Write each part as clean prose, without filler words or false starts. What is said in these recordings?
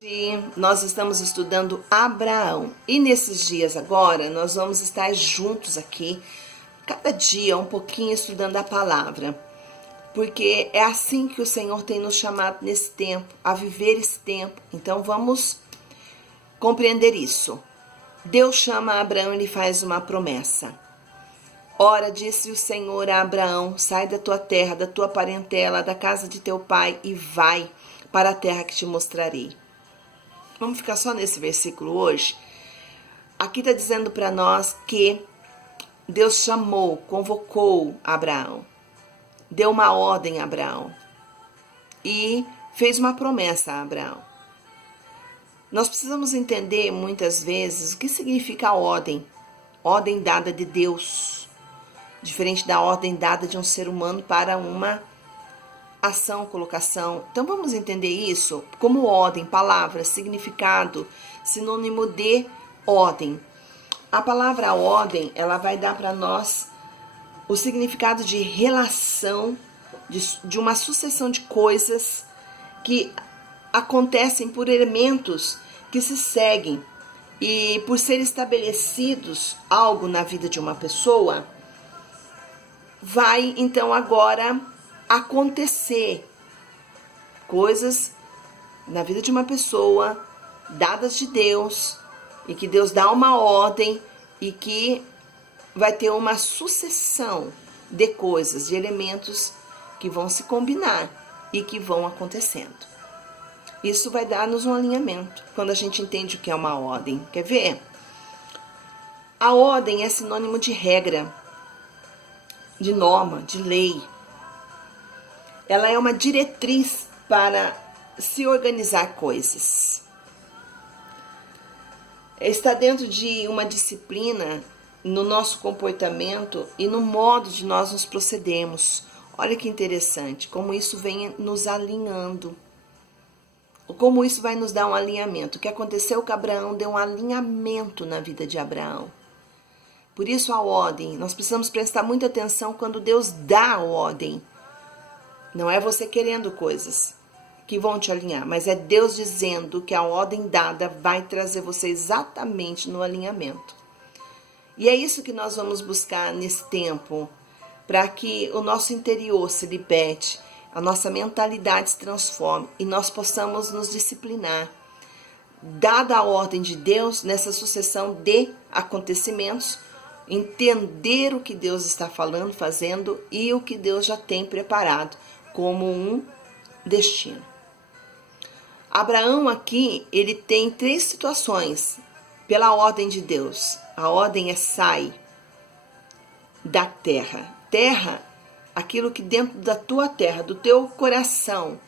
Hoje nós estamos estudando Abraão e nesses dias agora nós vamos estar juntos aqui, cada dia um pouquinho estudando a palavra, porque é assim que o Senhor tem nos chamado nesse tempo, a viver esse tempo. Então vamos compreender isso. Deus chama Abraão e lhe faz uma promessa. Ora, disse o Senhor a Abraão: sai da tua terra, da tua parentela, da casa de teu pai e vai para a terra que te mostrarei. Vamos ficar só nesse versículo hoje. Aqui está dizendo para nós que Deus chamou, convocou Abraão, deu uma ordem a Abraão e fez uma promessa a Abraão. Nós precisamos entender muitas vezes o que significa a ordem dada de Deus, diferente da ordem dada de um ser humano para uma ação, colocação. Então vamos entender isso como ordem, palavra, significado, sinônimo de ordem. A palavra ordem, ela vai dar para nós o significado de relação, de uma sucessão de coisas que acontecem por elementos que se seguem, e por ser estabelecidos algo na vida de uma pessoa, vai então agora acontecer coisas na vida de uma pessoa dadas de Deus, e que Deus dá uma ordem e que vai ter uma sucessão de coisas, de elementos que vão se combinar e que vão acontecendo. Isso vai dar-nos um alinhamento quando a gente entende o que é uma ordem. Quer ver? A ordem é sinônimo de regra, de norma, de lei. Ela é uma diretriz para se organizar coisas. Está dentro de uma disciplina no nosso comportamento e no modo de nós nos procedermos. Olha que interessante, como isso vem nos alinhando. Como isso vai nos dar um alinhamento. O que aconteceu com Abraão deu um alinhamento na vida de Abraão. Por isso a ordem, nós precisamos prestar muita atenção quando Deus dá a ordem. Não é você querendo coisas que vão te alinhar, mas é Deus dizendo que a ordem dada vai trazer você exatamente no alinhamento. E é isso que nós vamos buscar nesse tempo, para que o nosso interior se liberte, a nossa mentalidade se transforme e nós possamos nos disciplinar. Dada a ordem de Deus, nessa sucessão de acontecimentos, entender o que Deus está falando, fazendo e o que Deus já tem preparado como um destino. Abraão aqui, ele tem 3 situações pela ordem de Deus. A ordem é: sai da terra. Terra, aquilo que dentro da tua terra, do teu coração,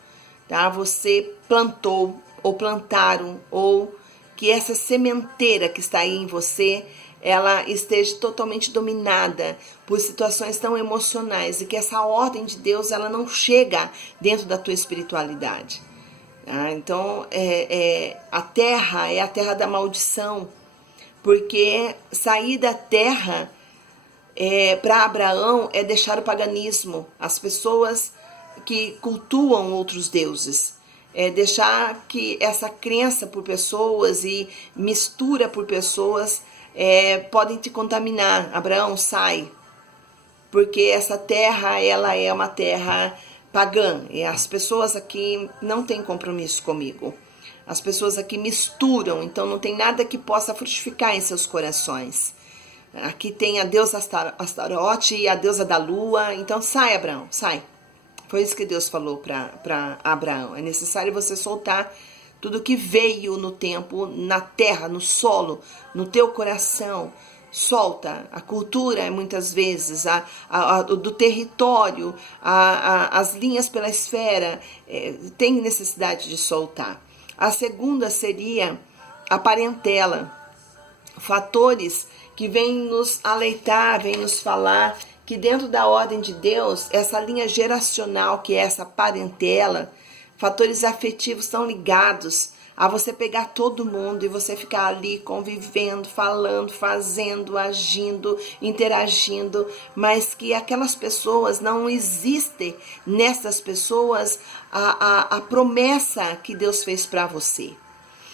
tá? Você plantou ou plantaram, ou que essa sementeira que está aí em você, ela esteja totalmente dominada por situações tão emocionais, e que essa ordem de Deus ela não chega dentro da tua espiritualidade. Então, a terra é a terra da maldição, porque sair da terra para Abraão é deixar o paganismo, as pessoas que cultuam outros deuses. É deixar que essa crença por pessoas e mistura por pessoas podem te contaminar. Abraão, sai, porque essa terra ela é uma terra pagã, e as pessoas aqui não têm compromisso comigo. As pessoas aqui misturam, então não tem nada que possa frutificar em seus corações. Aqui tem a deusa Astarote e a deusa da lua. Então sai, Abraão, sai. Foi isso que Deus falou para Abraão. É necessário você soltar tudo que veio no tempo, na terra, no solo, no teu coração. Solta. A cultura, muitas vezes, do território, as linhas pela esfera, tem necessidade de soltar. A segunda seria a parentela. Fatores que vêm nos aleitar, vêm nos falar que dentro da ordem de Deus, essa linha geracional, que é essa parentela, fatores afetivos estão ligados a você pegar todo mundo e você ficar ali convivendo, falando, fazendo, agindo, interagindo, mas que aquelas pessoas, não existe nessas pessoas a promessa que Deus fez para você.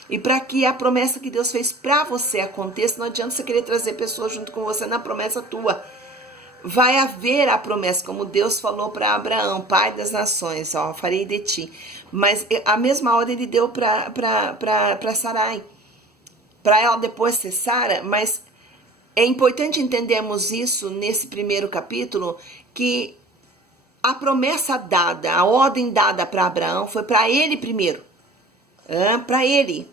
E para que a promessa que Deus fez para você aconteça, não adianta você querer trazer pessoas junto com você na promessa tua. Vai haver a promessa, como Deus falou para Abraão, pai das nações, ó, farei de ti. Mas a mesma ordem ele deu para Sarai, para ela depois ser Sara. Mas é importante entendermos isso nesse primeiro capítulo, que a promessa dada, a ordem dada para Abraão foi para ele primeiro, para ele.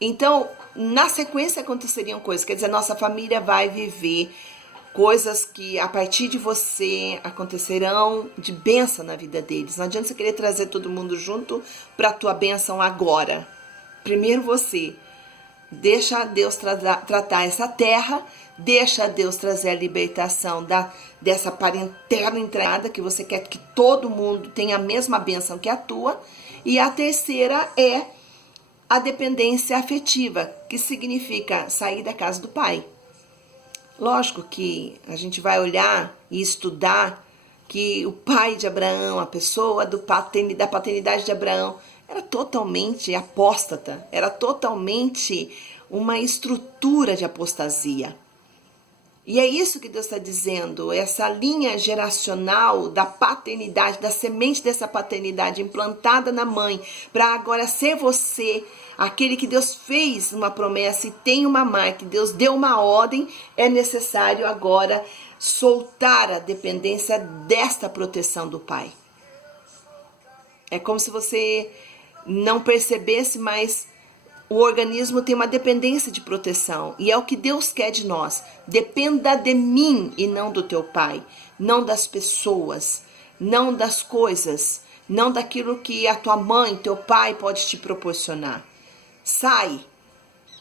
Então, na sequência aconteceriam coisas, quer dizer, nossa família vai viver coisas que a partir de você acontecerão de bênção na vida deles. Não adianta você querer trazer todo mundo junto para a tua bênção agora. Primeiro você. Deixa Deus tratar essa terra, deixa Deus trazer a libertação dessa parentela entrada, que você quer que todo mundo tenha a mesma bênção que a tua. E a terceira é a dependência afetiva, que significa sair da casa do pai. Lógico que a gente vai olhar e estudar que o pai de Abraão, a pessoa da paternidade de Abraão, era totalmente apóstata, era totalmente uma estrutura de apostasia. E é isso que Deus está dizendo, essa linha geracional da paternidade, da semente dessa paternidade implantada na mãe, para agora ser você, aquele que Deus fez uma promessa e tem uma marca, Deus deu uma ordem, é necessário agora soltar a dependência desta proteção do Pai. É como se você não percebesse, mas o organismo tem uma dependência de proteção, e é o que Deus quer de nós. Dependa de mim e não do teu pai, não das pessoas, não das coisas, não daquilo que a tua mãe, teu pai pode te proporcionar. Sai.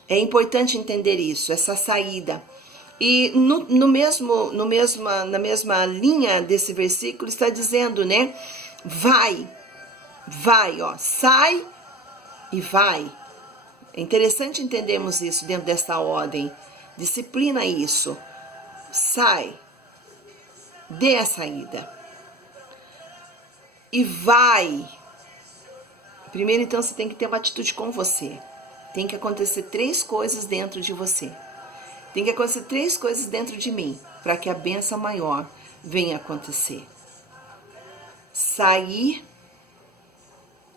É importante entender isso, essa saída. E na mesma linha desse versículo está dizendo, né? Vai, ó, sai e vai. É interessante entendermos isso dentro desta ordem. Disciplina isso. Sai. Dê a saída. E vai. Primeiro, então, você tem que ter uma atitude com você. Tem que acontecer 3 coisas dentro de você. Tem que acontecer 3 coisas dentro de mim, para que a bênção maior venha acontecer. Sair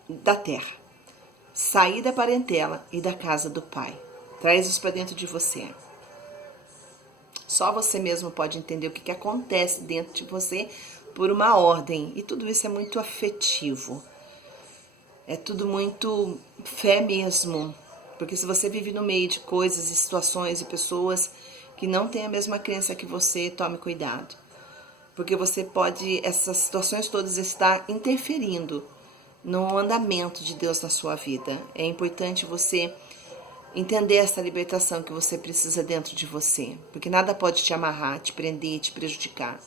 da terra. Sair da parentela e da casa do pai. Traz isso para dentro de você. Só você mesmo pode entender o que acontece dentro de você por uma ordem. E tudo isso é muito afetivo. É tudo muito fé mesmo. Porque se você vive no meio de coisas e situações e pessoas que não têm a mesma crença que você, tome cuidado. Porque você pode, essas situações todas, estar interferindo no andamento de Deus na sua vida. É importante você entender essa libertação que você precisa dentro de você. Porque nada pode te amarrar, te prender, te prejudicar.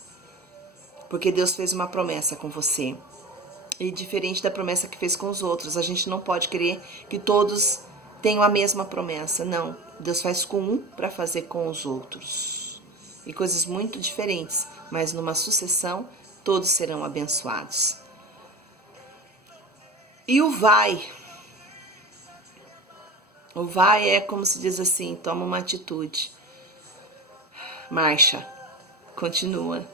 Porque Deus fez uma promessa com você. E diferente da promessa que fez com os outros, a gente não pode querer que todos tenham a mesma promessa. Não, Deus faz com um para fazer com os outros. E coisas muito diferentes, mas numa sucessão todos serão abençoados. E o vai. O vai é como se diz assim, toma uma atitude. Marcha. Continua.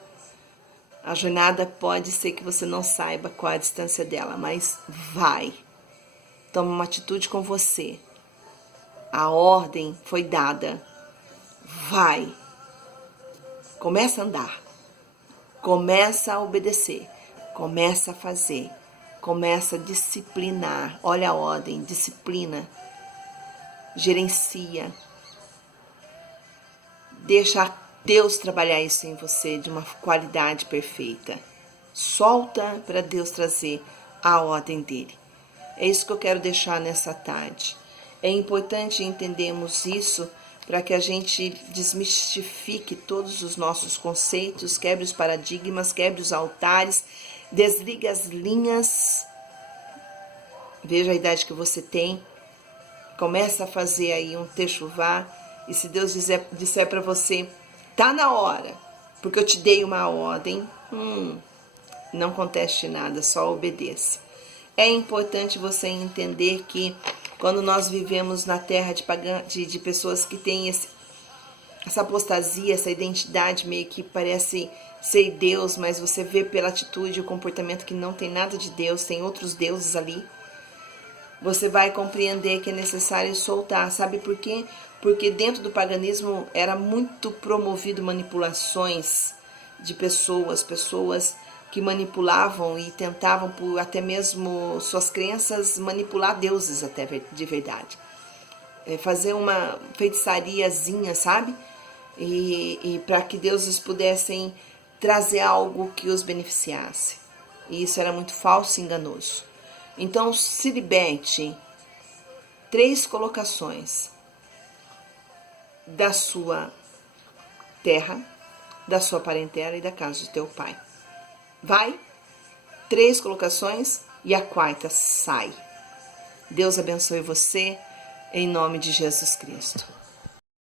A jornada pode ser que você não saiba qual é a distância dela, mas vai. Toma uma atitude com você. A ordem foi dada. Vai. Começa a andar. Começa a obedecer. Começa a fazer. Começa a disciplinar. Olha a ordem, disciplina. Gerencia. Deixa Deus trabalhar isso em você de uma qualidade perfeita. Solta para Deus trazer a ordem dele. É isso que eu quero deixar nessa tarde. É importante entendermos isso para que a gente desmistifique todos os nossos conceitos, quebre os paradigmas, quebre os altares, desligue as linhas. Veja a idade que você tem. Começa a fazer aí um techuvá. E se Deus disser para você, tá na hora, porque eu te dei uma ordem, não conteste nada, só obedeça. É importante você entender que Quando nós vivemos na terra de pessoas que têm essa apostasia, essa identidade meio que parece ser Deus, mas você vê pela atitude e o comportamento que não tem nada de Deus, tem outros deuses ali, você vai compreender que é necessário soltar. Sabe por quê? Porque dentro do paganismo era muito promovido manipulações de pessoas que manipulavam e tentavam, por até mesmo suas crenças, manipular deuses até de verdade. Fazer uma feitiçariazinha, sabe? E para que deuses pudessem trazer algo que os beneficiasse. E isso era muito falso e enganoso. Então, se liberte. 3 colocações da sua terra, da sua parentela e da casa do teu pai. Vai, 3 colocações e a 4ª sai. Deus abençoe você, em nome de Jesus Cristo.